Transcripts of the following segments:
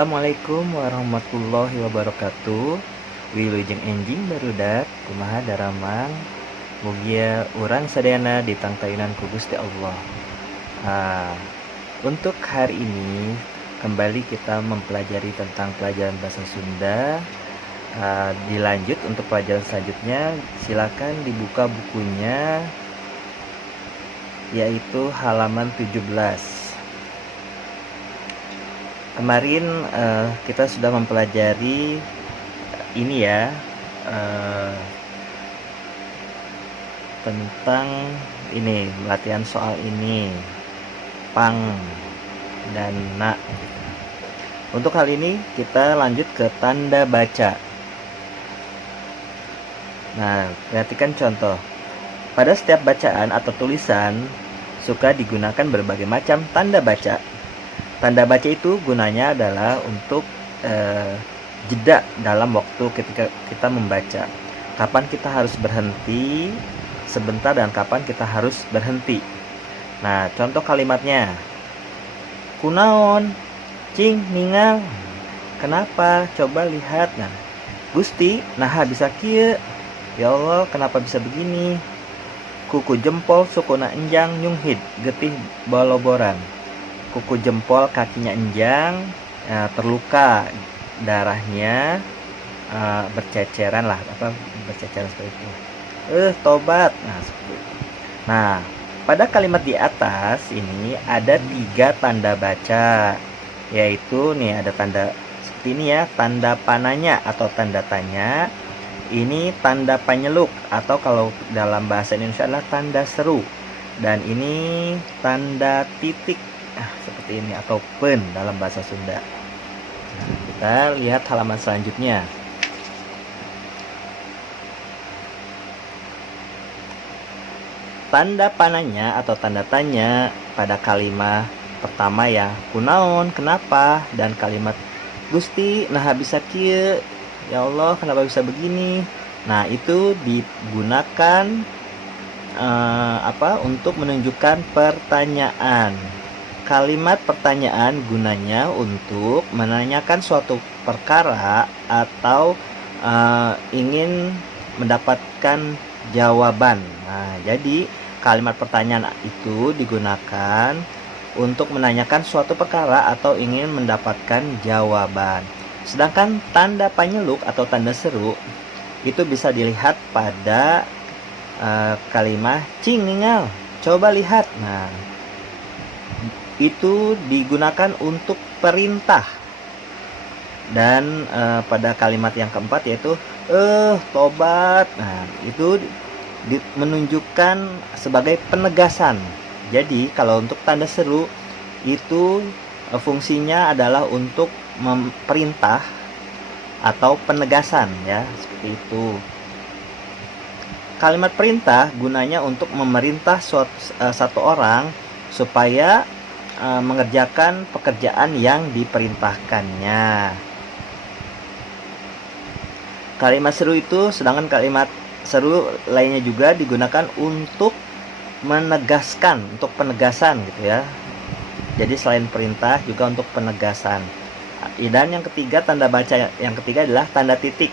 Assalamualaikum warahmatullahi wabarakatuh. Wilujeng enjing barudak kumaha daramang mugia urang sadayana ditangtainan ku Gusti Allah. Ah, untuk hari ini kembali kita mempelajari tentang pelajaran bahasa Sunda. Dilanjut untuk pelajaran selanjutnya, silakan dibuka bukunya yaitu halaman 17. Kemarin kita sudah mempelajari ini ya, tentang ini, latihan soal ini, pang dan na. Untuk hal ini kita lanjut ke tanda baca. Nah, perhatikan contoh. Pada setiap bacaan atau tulisan suka digunakan berbagai macam tanda baca. Tanda baca itu gunanya adalah untuk jeda dalam waktu ketika kita membaca. Kapan kita harus berhenti sebentar dan kapan kita harus berhenti. Nah, contoh kalimatnya. Kunaon, cing, ningal. Kenapa? Coba lihat. Nah, Gusti, nah bisa kieu. Ya Allah, kenapa bisa begini? Kuku jempol sukuna enjang nyunghid, getih baloboran. Kuku jempol kakinya enjang, terluka, darahnya berceceran lah, berceceran seperti itu. Tobat. Nah, seperti itu. Nah, pada kalimat di atas ini ada 3 tanda baca, yaitu nih ada tanda seperti ini ya, tanda pananya atau tanda tanya. Ini tanda penyeluk atau kalau dalam bahasa Indonesia adalah tanda seru, dan ini tanda titik. Seperti ini atau pen dalam bahasa Sunda. Nah, kita lihat halaman selanjutnya. Tanda pananya atau tanda tanya pada kalimat pertama ya, kunaon, kenapa, dan kalimat Gusti, nah bisa kieu, ya Allah, kenapa bisa begini. Nah, itu digunakan untuk menunjukkan pertanyaan. Kalimat pertanyaan gunanya untuk menanyakan suatu perkara atau ingin mendapatkan jawaban. Nah, jadi kalimat pertanyaan itu digunakan untuk menanyakan suatu perkara atau ingin mendapatkan jawaban. Sedangkan tanda penyeluk atau tanda seru itu bisa dilihat pada kalimat cing ningal, coba lihat. Nah, itu digunakan untuk perintah. Dan pada kalimat yang keempat yaitu tobat. Nah, itu menunjukkan sebagai penegasan. Jadi kalau untuk tanda seru itu fungsinya adalah untuk memerintah atau penegasan ya, seperti itu. Kalimat perintah gunanya untuk memerintah satu orang supaya mengerjakan pekerjaan yang diperintahkannya. Kalimat seru itu, sedangkan kalimat seru lainnya juga digunakan untuk menegaskan, untuk penegasan gitu ya. Jadi selain perintah juga untuk penegasan. Dan yang ketiga, tanda baca yang ketiga adalah tanda titik.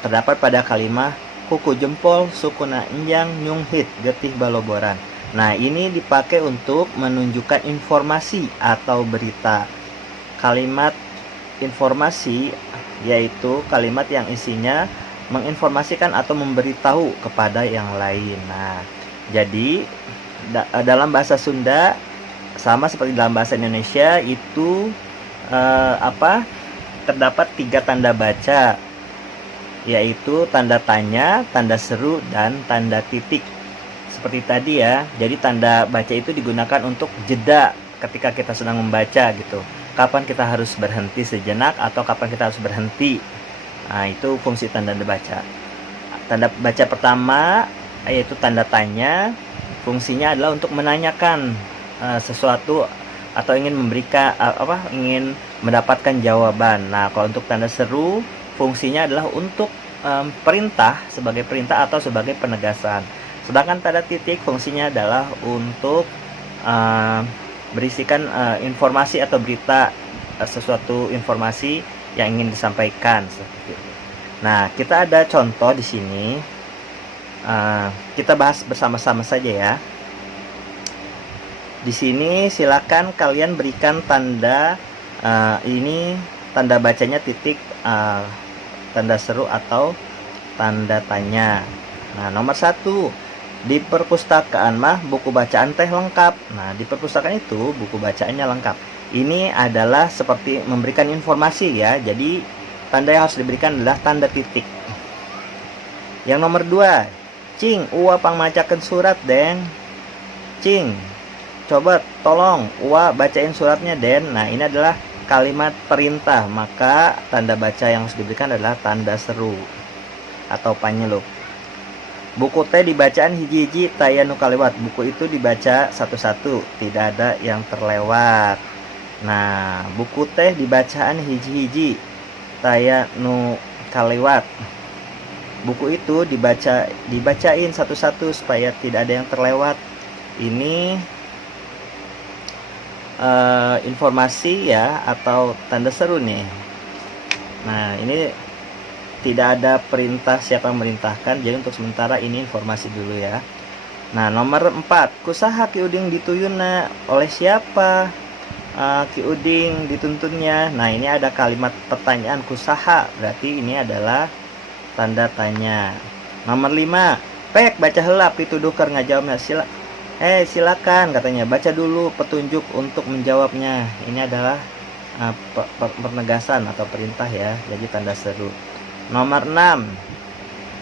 Terdapat pada kalimat kuku jempol sukuna enjang nyunghid getih baloboran. Nah, ini dipakai untuk menunjukkan informasi atau berita. Kalimat informasi yaitu kalimat yang isinya menginformasikan atau memberitahu kepada yang lain. Nah, jadi dalam bahasa Sunda sama seperti dalam bahasa Indonesia itu terdapat 3 tanda baca, yaitu tanda tanya, tanda seru, dan tanda titik. Seperti tadi ya, jadi tanda baca itu digunakan untuk jeda ketika kita sedang membaca gitu. Kapan kita harus berhenti sejenak atau kapan kita harus berhenti. Nah, itu fungsi tanda baca. Tanda baca pertama yaitu tanda tanya, fungsinya adalah untuk menanyakan sesuatu atau ingin memberikan ingin mendapatkan jawaban. Nah, kalau untuk tanda seru fungsinya adalah untuk perintah, sebagai perintah atau sebagai penegasan. Sedangkan tanda titik fungsinya adalah untuk berisikan informasi atau berita sesuatu informasi yang ingin disampaikan seperti itu. Nah, kita ada contoh di sini. Kita bahas bersama-sama saja ya. Di sini silakan kalian berikan tanda ini tanda bacanya titik, tanda seru atau tanda tanya. Nah, nomor 1, di perpustakaan mah buku bacaan teh lengkap. Nah, di perpustakaan itu buku bacaannya lengkap. Ini adalah seperti memberikan informasi ya. Jadi tanda yang harus diberikan adalah tanda titik. Yang nomor 2, cing, Uwa pang macakeun surat den. Cing, coba tolong Uwa bacain suratnya den. Nah, ini adalah kalimat perintah, maka tanda baca yang harus diberikan adalah tanda seru atau panyelup. Buku teh dibacaan hiji-hiji taya nu kalewat. Buku itu dibaca satu-satu, tidak ada yang terlewat. Nah, buku teh dibacaan hiji-hiji taya nu kalewat. Buku itu dibacain satu-satu supaya tidak ada yang terlewat. Ini informasi ya atau tanda seru nih. Nah, ini tidak ada perintah siapa memerintahkan, jadi untuk sementara ini informasi dulu ya. Nah, nomor 4, kusaha Ki Uding dituyunna, oleh siapa Ki Uding dituntunnya. Nah, ini ada kalimat pertanyaan kusaha, berarti ini adalah tanda tanya. Nomor 5, pek baca heula pituduh keur ngajawabna. Silakan katanya baca dulu petunjuk untuk menjawabnya. Ini adalah penegasan atau perintah ya, jadi tanda seru. Nomor 6,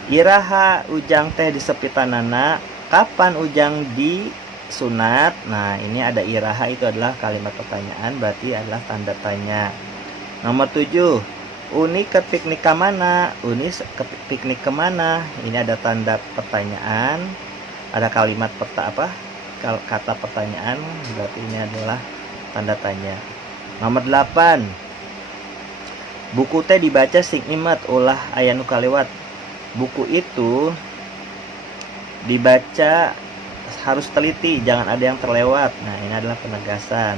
iraha ujang teh disepitanana, kapan ujang disunat. Nah, ini ada iraha, itu adalah kalimat pertanyaan, berarti adalah tanda tanya. Nomor 7, uni ke piknik kemana? Uni ke piknik kemana? Ini ada tanda pertanyaan, ada kalimat kata pertanyaan, berarti ini adalah tanda tanya. Nomor 8, buku teh dibaca sing imat ulah aya nu kalewat. Buku itu dibaca harus teliti, jangan ada yang terlewat. Nah, ini adalah penegasan.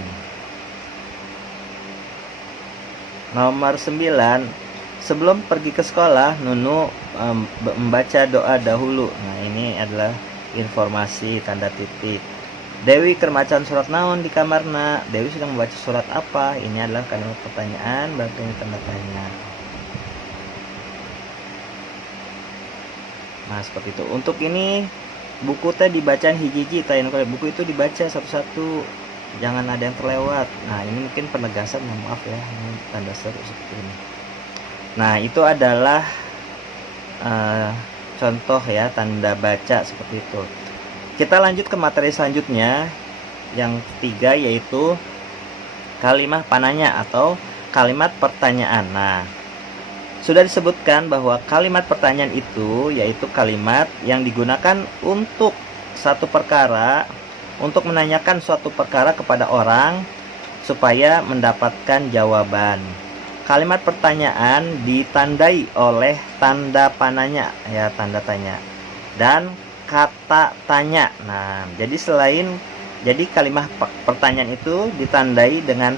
Nomor 9, sebelum pergi ke sekolah Nunu membaca doa dahulu. Nah, ini adalah informasi tanda titik. Dewi kermacan surat naon di kamarna. Dewi sedang membaca surat apa? Ini adalah kalimat pertanyaan, berarti ini tanda tanya. Nah, seperti itu. Untuk ini buku teh dibacaan hiji-hiji, buku itu dibaca satu-satu, jangan ada yang terlewat. Nah, ini mungkin penegasan, maaf ya, ini tanda seru seperti ini. Nah, itu adalah contoh ya tanda baca seperti itu. Kita lanjut ke materi selanjutnya, yang ketiga, yaitu kalimat pananya atau kalimat pertanyaan. Nah, sudah disebutkan bahwa kalimat pertanyaan itu yaitu kalimat yang digunakan untuk satu perkara, untuk menanyakan suatu perkara kepada orang supaya mendapatkan jawaban. Kalimat pertanyaan ditandai oleh tanda pananya ya, tanda tanya, dan kata tanya. Nah, jadi kalimat pertanyaan itu ditandai dengan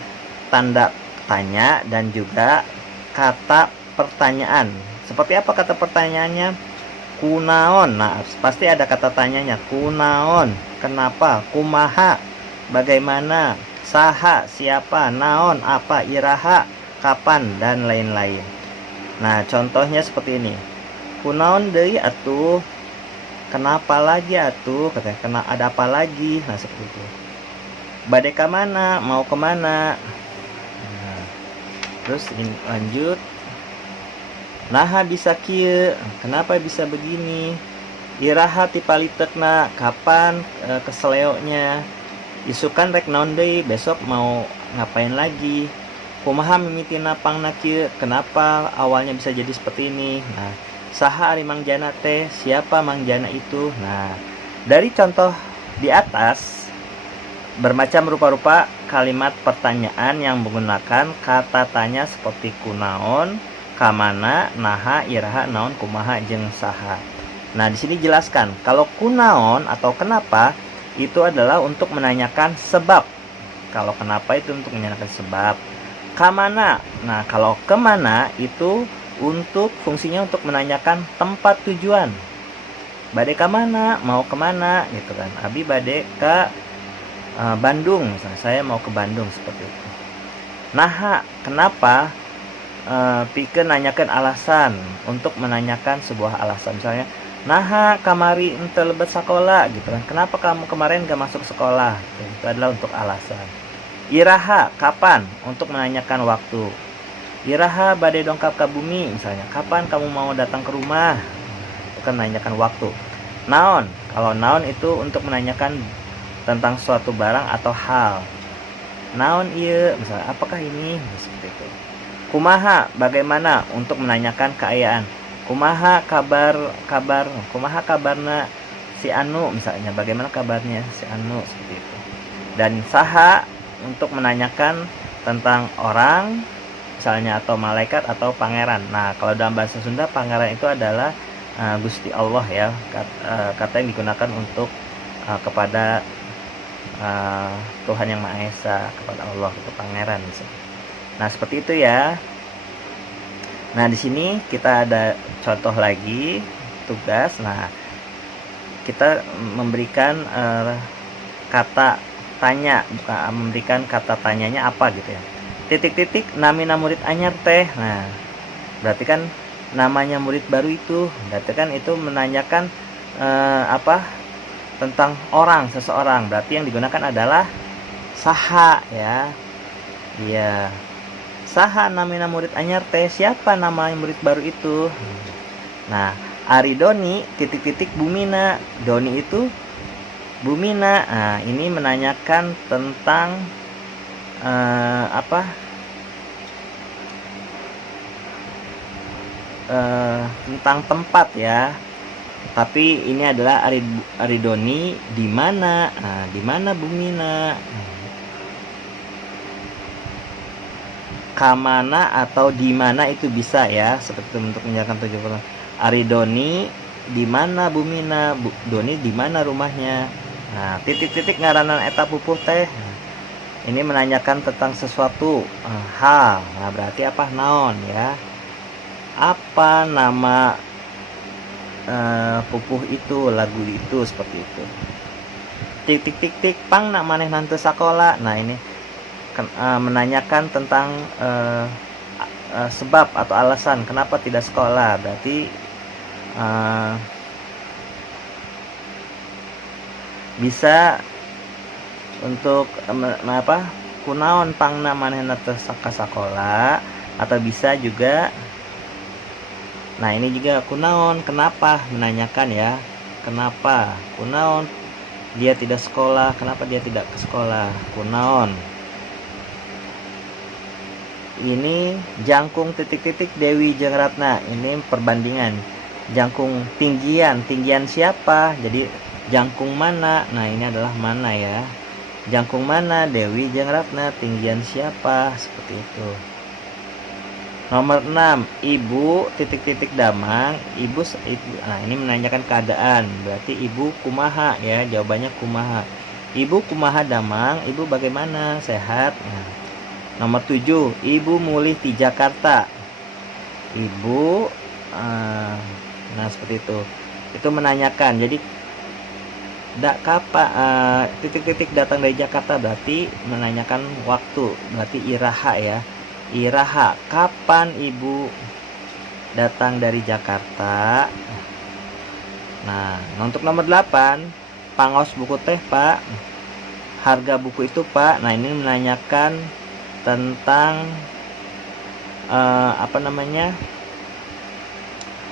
tanda tanya dan juga kata pertanyaan. Seperti apa kata pertanyaannya? Kunaon. Nah, pasti ada kata tanyanya. Kunaon, kenapa, kumaha, bagaimana, saha, siapa, naon, apa, iraha, kapan, dan lain-lain. Nah, contohnya seperti ini. Kunaon deui atuh, kenapa lagi atuh, katanya, ada apa lagi. Nah, seperti itu. Bade ka mana, mau kemana. Nah, terus ini lanjut. Naha bisa kieu, kenapa bisa begini. Iraha ti palitekna, kapan keseleoknya. Isukan rek naon deui, besok mau ngapain lagi. Kumaha mimitina pangna kieu, kenapa awalnya bisa jadi seperti ini. Nah, saha ari mangjana teh, siapa mangjana itu. Nah, dari contoh di atas bermacam rupa-rupa kalimat pertanyaan yang menggunakan kata tanya seperti kunaon, kamana, naha, iraha, naon, kumaha, jeung saha. Nah, di sini jelaskan kalau kunaon atau kenapa itu adalah untuk menanyakan sebab. Kalau kenapa itu untuk menanyakan sebab. Kamana. Nah, kalau kemana itu untuk fungsinya untuk menanyakan tempat tujuan. Bade kemana, mau kemana gitu kan. Abi bade ke Bandung misalnya, saya mau ke Bandung seperti itu. Naha, kenapa? Pikeun nanyakan alasan, untuk menanyakan sebuah alasan. Misalnya, naha kamari ente lebet sekolah gitu kan. Kenapa kamu kemarin gak masuk sekolah? Itu adalah untuk alasan. Iraha, kapan? Untuk menanyakan waktu. Iraha bade dongkap ke bumi misalnya, kapan kamu mau datang ke rumah? Itu kan menanyakan waktu. Naon, kalau naon itu untuk menanyakan tentang suatu barang atau hal. Naon iya, misalnya apakah ini, seperti itu. Kumaha, bagaimana, untuk menanyakan keadaan. Kumaha kumaha kabarna si Anu misalnya, bagaimana kabarnya si Anu, seperti itu. Dan saha, untuk menanyakan tentang orang misalnya, atau malaikat atau pangeran. Nah, kalau dalam bahasa Sunda pangeran itu adalah Gusti Allah ya, kata yang digunakan untuk kepada Tuhan yang Maha Esa, kepada Allah, itu pangeran misalnya. Nah, seperti itu ya. Nah, di sini kita ada contoh lagi tugas. Nah, kita memberikan kata tanya, bukan memberikan kata tanyanya apa gitu ya. Titik-titik namina murid anyar teh. Nah, berarti kan namanya murid baru itu, berarti kan itu menanyakan apa tentang orang, seseorang. Berarti yang digunakan adalah saha ya. Iya. Saha namina murid anyar teh, siapa nama murid baru itu? Nah, Ari Doni titik-titik Bumina. Doni itu Bumina. Nah, ini menanyakan tentang tentang tempat ya. Tapi ini adalah Aridoni di mana? Nah, di mana Bumina? Kamana atau di mana itu bisa ya, seperti itu untuk menjelaskan tujuh pertanyaan. Aridoni di mana Bumina? Doni di mana rumahnya? Nah, titik-titik ngaranan eta pupuh teh. Ini menanyakan tentang sesuatu hal. Nah, berarti apa? Naon ya. Apa nama pupuh itu, lagu itu, seperti itu. Titik-titik pang nak maneh nanti sekolah. Nah, ini menanyakan tentang sebab atau alasan kenapa tidak sekolah. Berarti bisa untuk kunaon pangna manehna teu sakola, atau bisa juga. Nah, ini juga kunaon, kenapa, menanyakan ya, kenapa, kunaon dia tidak sekolah, kenapa dia tidak ke sekolah, kunaon. Ini jangkung titik-titik Dewi jeung Ratna. Ini perbandingan jangkung tinggian siapa, jadi jangkung mana. Nah, ini adalah mana ya, jangkung mana Dewi jeung Ratna, tinggian siapa, seperti itu. Nomor 6, ibu titik-titik Damang, ibu. Nah, ini menanyakan keadaan, berarti ibu kumaha ya, jawabannya kumaha. Ibu kumaha Damang, ibu bagaimana, sehat. Nah, nomor 7, ibu mulih di Jakarta, ibu nah, seperti itu. Itu menanyakan. Jadi titik-titik datang dari Jakarta berarti menanyakan waktu, berarti iraha ya. Iraha, kapan ibu datang dari Jakarta. Nah, untuk nomor 8, pangaos buku teh Pak, harga buku itu Pak. Nah, ini menanyakan tentang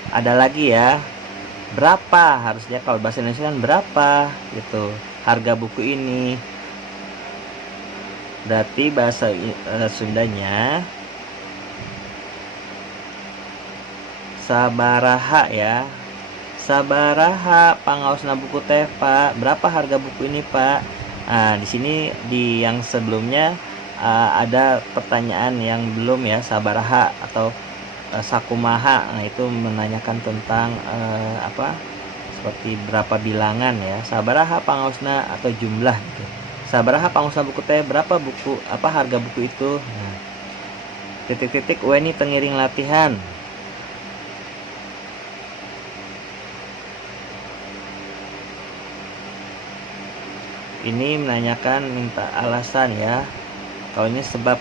ada lagi ya, berapa, harusnya kalau bahasa Indonesia kan berapa gitu harga buku ini. Berarti bahasa Sundanya sabaraha ya, sabaraha pangaosna buku teh Pak, berapa harga buku ini Pak. Nah, di sini di yang sebelumnya ada pertanyaan yang belum ya, sabaraha atau sakumaha. Nah, itu menanyakan tentang seperti berapa bilangan ya, sabaraha pangaosna atau jumlah gitu. Sabaraha pangaosna buku teh, berapa buku, harga buku itu. Nah, titik-titik Weni tengiring latihan. Ini menanyakan minta alasan ya. Kalau ini sebab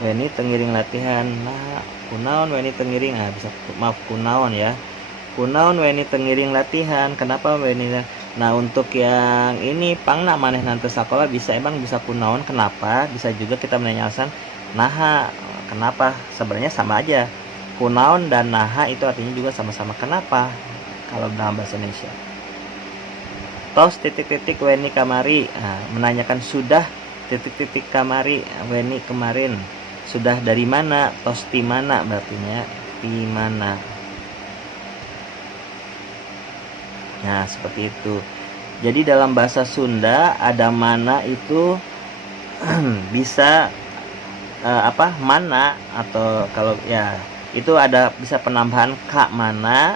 Weni tengiring latihan. Nah, kunaon Weni tengiring, bisa maaf kunaon ya. Kunaon Weni tengiring latihan. Kenapa Weni? Nah, untuk yang ini pangna maneh nanti sekolah bisa emang bisa kunaon kenapa? Bisa juga kita menanya alasan naha kenapa? Sebenarnya sama aja. Kunaon dan naha itu artinya juga sama-sama kenapa kalau dalam bahasa Indonesia. Tos titik-titik Weni kamari, menanyakan sudah titik-titik kamari Weni kemarin. Sudah dari mana? Tos di mana berartinya di mana. Nah, seperti itu. Jadi dalam bahasa Sunda ada mana itu bisa mana, atau kalau ya itu ada bisa penambahan ka mana.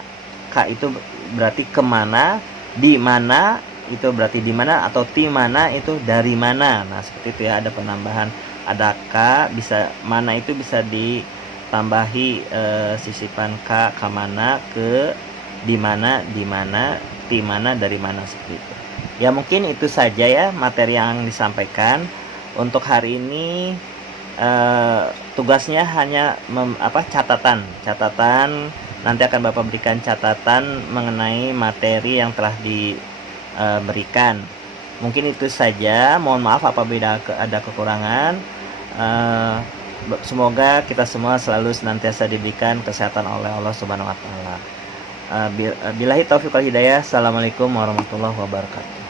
Ka itu berarti kemana, di mana itu berarti di mana, atau ti mana itu dari mana. Nah, seperti itu ya, ada penambahan, ada ka, bisa mana itu bisa ditambahi sisipan ka mana, ke di mana, ti mana, dari mana, seperti itu. Ya, mungkin itu saja ya materi yang disampaikan untuk hari ini. Tugasnya hanya catatan. Nanti akan Bapak berikan catatan mengenai materi yang telah diberikan. Mungkin itu saja. Mohon maaf apabila ada kekurangan. Semoga kita semua selalu senantiasa diberikan kesehatan oleh Allah Subhanahu wa taala. Billahi taufiq wal hidayah. Assalamualaikum warahmatullahi wabarakatuh.